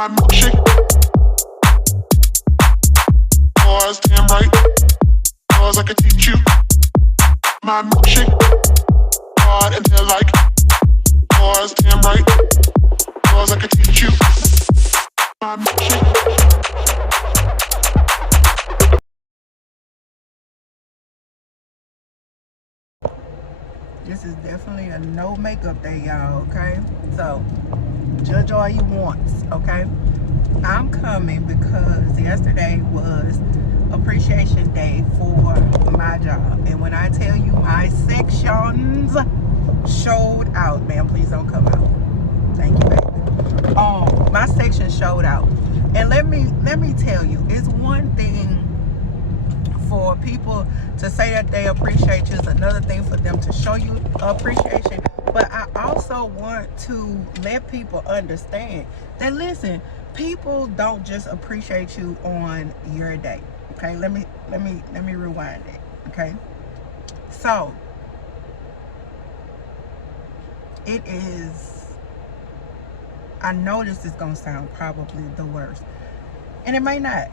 My milkshake was damn right, cause I could teach you. My milkshake hard and they're like, was damn right, cause I could teach you. My milkshake. This is definitely a no makeup day, y'all, okay? So, judge all you want, okay? I'm coming because yesterday was appreciation day for my job. And when I tell you my sections showed out, man, please don't come out. Thank you, baby. My section showed out. And let me tell you, it's one thing for people to say that they appreciate you, is another thing for them to show you appreciation. But I also want to let people understand that, listen, people don't just appreciate you on your day. Okay, let me rewind it. Okay, so it is, I know this is gonna sound probably the worst, and it may not.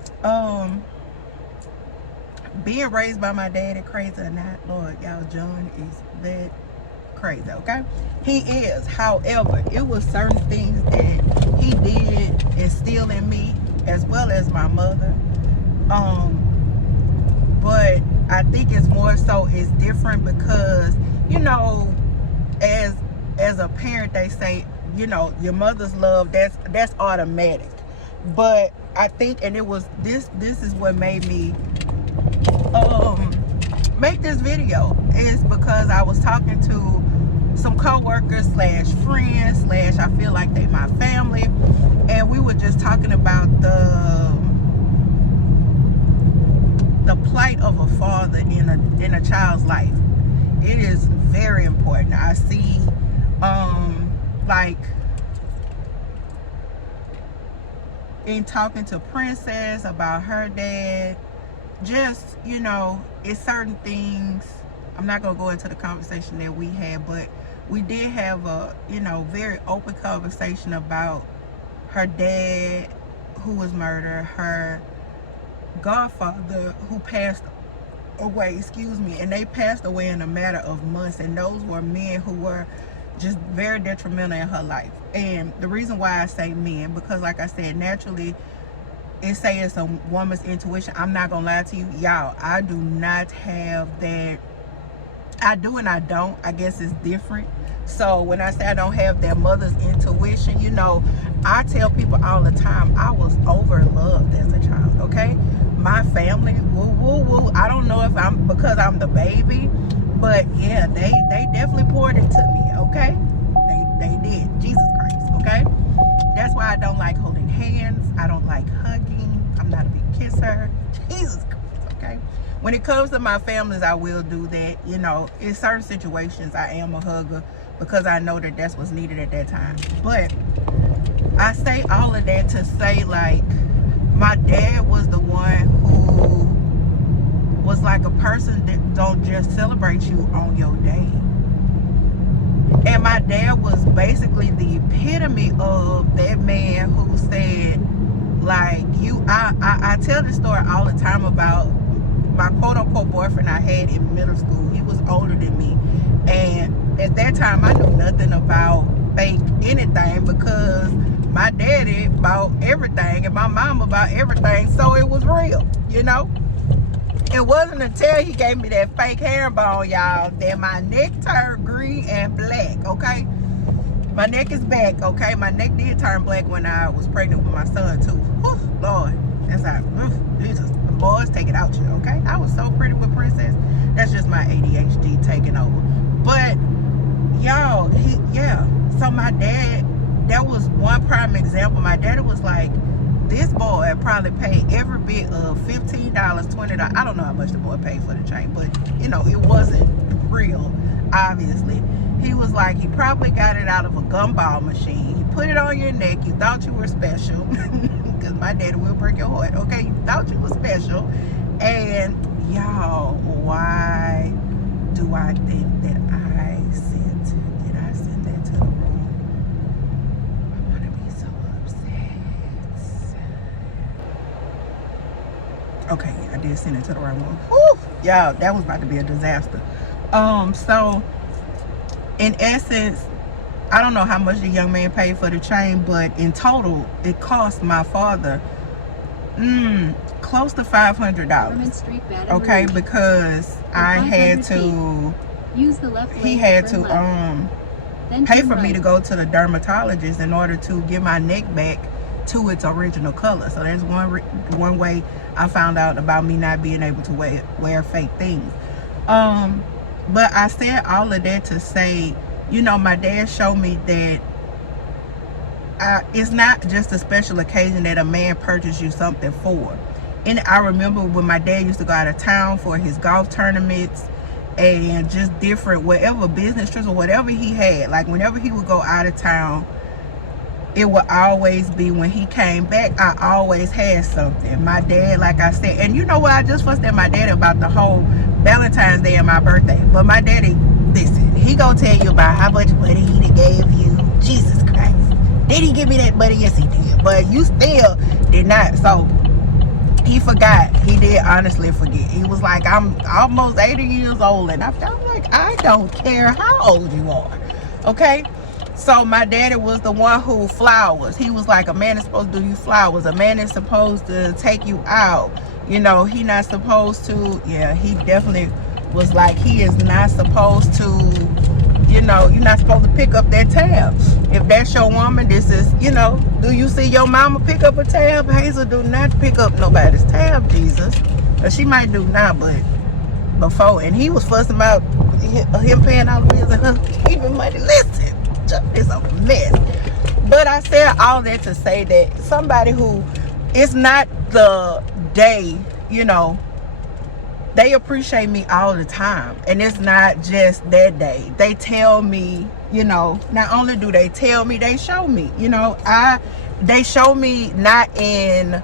Being raised by my daddy, crazy or not, Lord, y'all, John is that crazy, okay? He is. However, it was certain things that he did instill in me, as well as my mother. But I think it's more so, it's different because, you know, as a parent, they say, you know, your mother's love, that's automatic. But I think, and it was this is what made me make this video, is because I was talking to some co-workers slash friends slash I feel like they my family, and we were just talking about the plight of a father in a child's life. It is very important. I see like in talking to Princess about her dad, just, you know, it's certain things. I'm not gonna go into the conversation that we had, but we did have a, you know, very open conversation about her dad who was murdered, her godfather who passed away, and they passed away in a matter of months, and those were men who were just very detrimental in her life. And the reason why I say men, because like I said, naturally it say it's a woman's intuition. I'm not gonna lie to you, y'all, I do not have that. I do and I don't. I guess it's different. So when I say I don't have that mother's intuition, you know, I tell people all the time, I was overloved as a child, okay? My family, woo, woo, woo. I don't know if I'm because I'm the baby, but yeah, they definitely poured into me, okay? They did. Jesus Christ, okay? That's why I don't like holding hands. I don't like hugging. I'm not a big kisser. Jesus Christ, okay? When it comes to my families, I will do that. You know, in certain situations, I am a hugger because I know that that's what's needed at that time. But I say all of that to say, like, my dad was the one who was like a person that don't just celebrate you on your day. And my dad was basically the epitome of that man who said, like, I tell this story all the time about my quote-unquote boyfriend I had in middle school. He was older than me, and at that time I knew nothing about fake anything because my daddy bought everything and my mama bought everything, so it was real, you know. It wasn't until he gave me that fake herringbone, y'all, that my neck turned green and black, okay? My neck is back, okay? My neck did turn black when I was pregnant with my son, too. Whew, Lord, that's how, Jesus, the boys take it out you, okay? I was so pretty with Princess. That's just my ADHD taking over. But, y'all, so my dad, that was one prime example. My daddy was like, this boy probably paid every bit of $15, $20. I don't know how much the boy paid for the chain, but, you know, it wasn't real, obviously. He was like, he probably got it out of a gumball machine. He put it on your neck. You thought you were special. Because my daddy will break your heart. Okay, you thought you were special. And, y'all, why do I think that did I send that to the room? I'm going to be so upset. just sent it to the right one. Whew, y'all, that was about to be a disaster. So in essence, I don't know how much the young man paid for the chain, but in total, it cost my father close to $500. Okay, because I had to use the left lane. He had to pay for me to go to the dermatologist in order to get my neck back to its original color. So that's one way I found out about me not being able to wear fake things. But I said all of that to say, you know, my dad showed me that it's not just a special occasion that a man purchased you something for. And I remember when my dad used to go out of town for his golf tournaments and just different, whatever business trips or whatever he had, like whenever he would go out of town, it would always be when he came back, I always had something. My dad, like I said, and you know what, I just fussed at my daddy about the whole Valentine's Day and my birthday. But my daddy, listen, he gonna tell you about how much money he gave you. Jesus Christ. Did he give me that money? Yes, he did. But you still did not. So he forgot. He did honestly forget. He was like, I'm almost 80 years old. And I'm like, I don't care how old you are. Okay? So my daddy was the one who flowers. He was like, a man is supposed to do you flowers. A man is supposed to take you out. You know, he not supposed to. Yeah, he definitely was like, he is not supposed to, you know, you're not supposed to pick up that tab. If that's your woman, this is, you know, do you see your mama pick up a tab? Hazel, do not pick up nobody's tab, Jesus. But she might do now, but before. And he was fussing about him paying all the bills and her keeping money. Listen, it's a mess. But I said all that to say that somebody who, it's not the day, you know, they appreciate me all the time. And it's not just that day. They tell me, you know, not only do they tell me, they show me, you know, they show me not in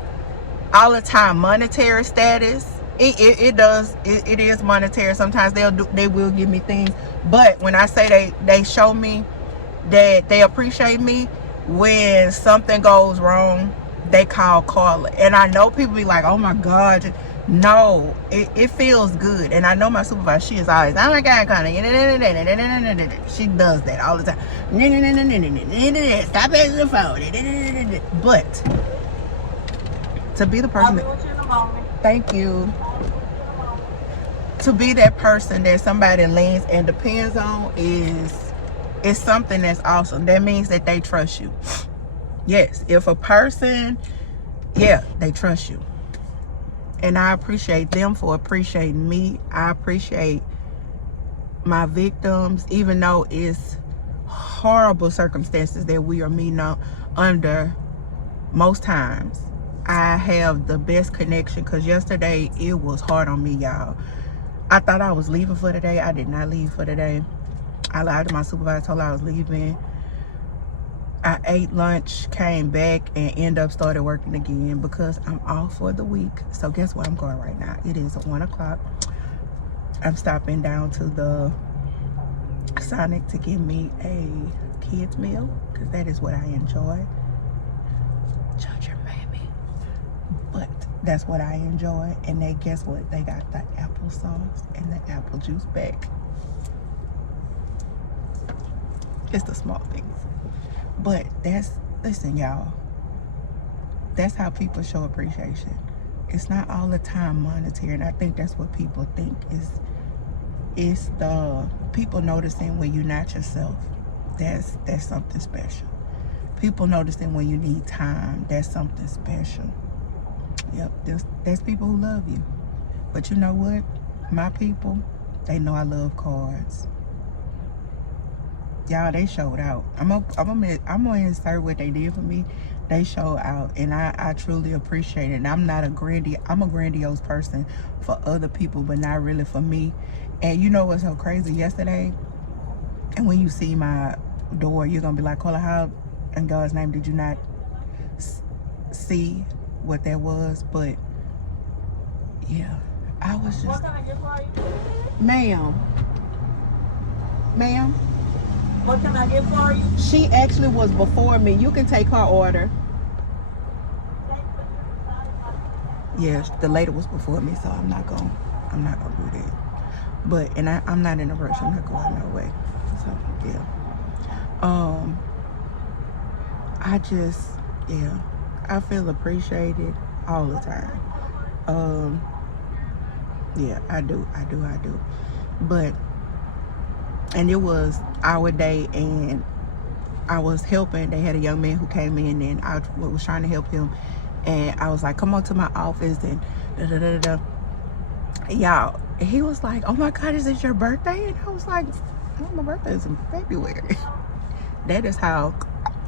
all the time monetary status. It is monetary. Sometimes they will give me things. But when I say they show me that they appreciate me, when something goes wrong, they call Carla. And I know people be like, oh my God. No, it feels good. And I know my supervisor, she is always, oh my God, Connie, she does that all the time. Stop answering the phone. But to be the person thank you, to be that person that somebody leans and depends on is something that's awesome. That means that they trust you. Yes, if a person, yeah, they trust you. And I appreciate them for appreciating me. I appreciate my victims, even though it's horrible circumstances that we are meeting under most times. I have the best connection, because yesterday it was hard on me, y'all. I thought I was leaving for the day. I did not leave for the day. I lied to my supervisor, told her I was leaving. I ate lunch, came back, and ended up started working again because I'm off for the week. So guess where I'm going right now? It is 1 o'clock. I'm stopping down to the Sonic to get me a kids meal, because that is what I enjoy. Judge your baby. But that's what I enjoy. And then guess what? They got the applesauce and the apple juice back. It's the small things. But listen, y'all, that's how people show appreciation. It's not all the time monetary, and I think that's what people think is the people noticing when you're not yourself. That's something special. People noticing when you need time. That's something special. Yep, that's people who love you. But you know what? My people, they know I love cards. Y'all, they showed out. I'm gonna insert what they did for me. They showed out, and I truly appreciate it. And I'm a grandiose person for other people, but not really for me. And you know what's so crazy? Yesterday, and when you see my door, you're gonna be like, Carla, how in God's name did you not see what that was? But yeah, I was just. What can I get for you? Ma'am. What can I get for you? She actually was before me. You can take her order. yeah, the lady was before me, so I'm not gonna do that. But and I'm not in a rush. I'm not going no way. So yeah. I just, yeah, I feel appreciated all the time. Yeah, I do. But and it was our day, and I was helping. They had a young man who came in, and I was trying to help him, and I was like, come on to my office, and da da da da. Y'all, he was like, oh my God, is it your birthday? And I was like, oh, my birthday is in February. That is how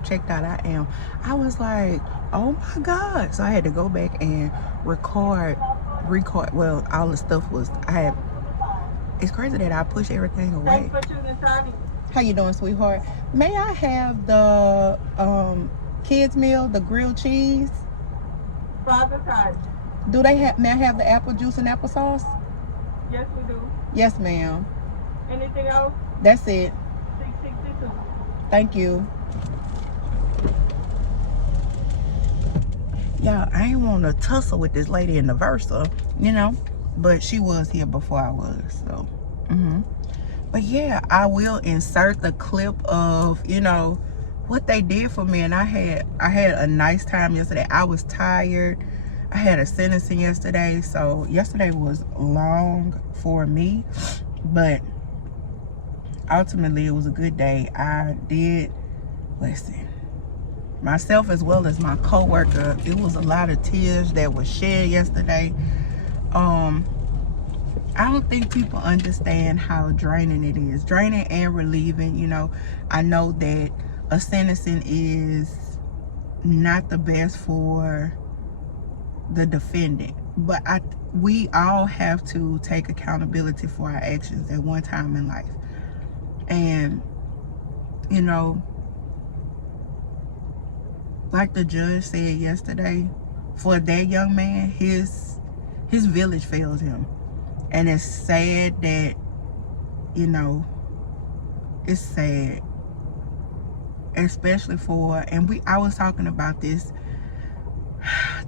checked out I am. I was like, oh my God. So I had to go back and record. Well, all the stuff was, it's crazy that I push everything away. How you doing, sweetheart? May I have the kids meal, the grilled cheese? Do they have, may I have the apple juice and applesauce? Yes, we do. Yes, ma'am. Anything else? That's it. 662. Thank you. Yeah, I ain't want to tussle with this lady in the Versa, you know, but she was here before I was, so. But yeah, I will insert the clip of, you know, what they did for me, and I had a nice time yesterday. I was tired. I had a sentencing yesterday, so yesterday was long for me, but ultimately it was a good day. I did, listen, myself as well as my co-worker, it was a lot of tears that were shed yesterday. I don't think people understand how draining it is. Draining and relieving, you know. I know that a sentencing is not the best for the defendant, but we all have to take accountability for our actions at one time in life. And, you know, like the judge said yesterday, for that young man, his village failed him. And it's sad that, you know, it's sad, especially for, and I was talking about this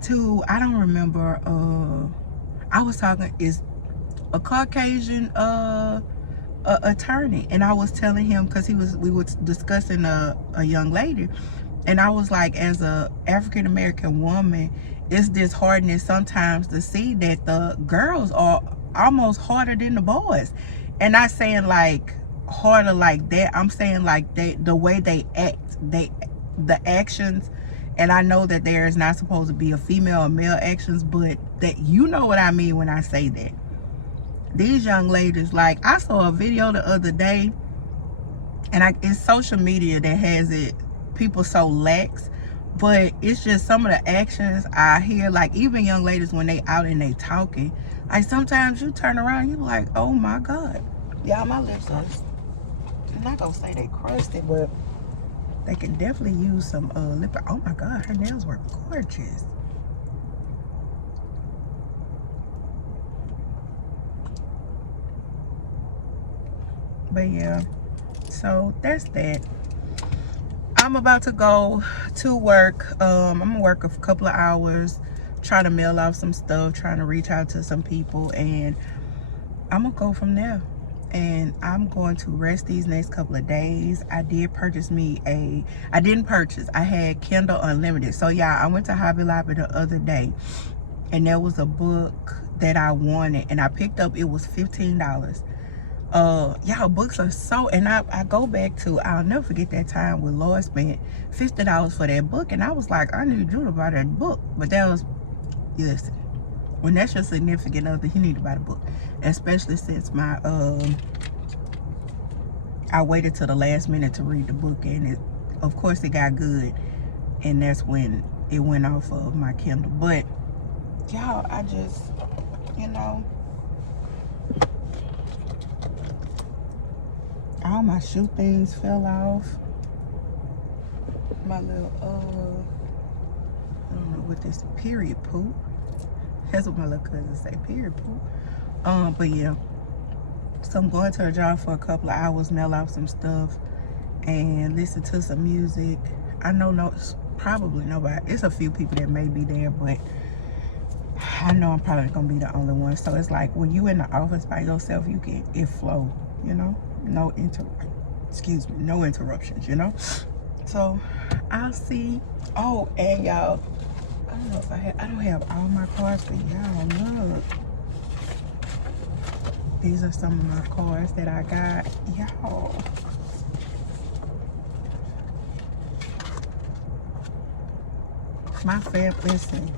too, I don't remember, I was talking, is a Caucasian attorney, and I was telling him, because we were discussing a young lady, and I was like, as a African-American woman, it's disheartening sometimes to see that the girls are almost harder than the boys. And not saying like harder like that, I'm saying like the way they act, the actions. And I know that there is not supposed to be a female or male actions, but that, you know what I mean when I say that. These young ladies, like, I saw a video the other day, and it's social media that has it, people so lax, but it's just some of the actions I hear, like even young ladies when they out and they talking, like sometimes you turn around, you like, oh my God. Yeah, my lips are, I'm not gonna say they crusty, but they can definitely use some lip. Oh my God, her nails were gorgeous. But yeah, so that's that. I'm about to go to work. I'm gonna work a couple of hours, trying to mail off some stuff, trying to reach out to some people, and I'm gonna go from there. And I'm going to rest these next couple of days. I did purchase I had Kindle Unlimited. So yeah, I went to Hobby Lobby the other day, and there was a book that I wanted, and I picked up, it was $15. Yeah, books are so, and I go back to, I'll never forget that time when Lord spent $50 for that book, and I was like, I need you to buy that book. But that was, listen, when that's your significant other, you need to buy the book, especially since my I waited till the last minute to read the book, and it, of course, it got good, and that's when it went off of my Kindle. But y'all, I just, you know, all my shoe things fell off. My little I don't know what this, period poop. That's what my little cousin say, period poop. But yeah, so I'm going to a job for a couple of hours, mail out some stuff, and listen to some music. I know probably nobody, it's a few people that may be there, but I know I'm probably gonna be the only one. So it's like when you in the office by yourself, it flow, you know? No interruptions, you know? So I'll see. Oh, and y'all, I don't know if I don't have all my cards for y'all. Look. These are some of my cards that I got. Y'all. Listen,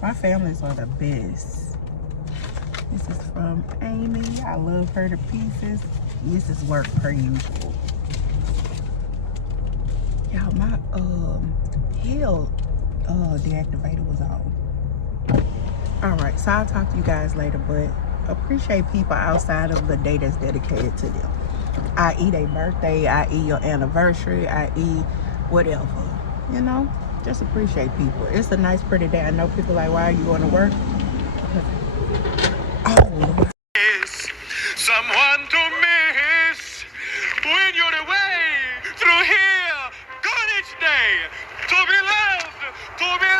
my families are the best. This is from Amy. I love her to pieces. This is work per usual. Y'all, my hell deactivator was on. Alright, so I'll talk to you guys later, but appreciate people outside of the day that's dedicated to them. I.e. their birthday, i.e. your anniversary, i.e. whatever. You know? Just appreciate people. It's a nice, pretty day. I know people like, why are you going to work? Oh. Someone to miss when you're away through here. Good each day to be loved, to be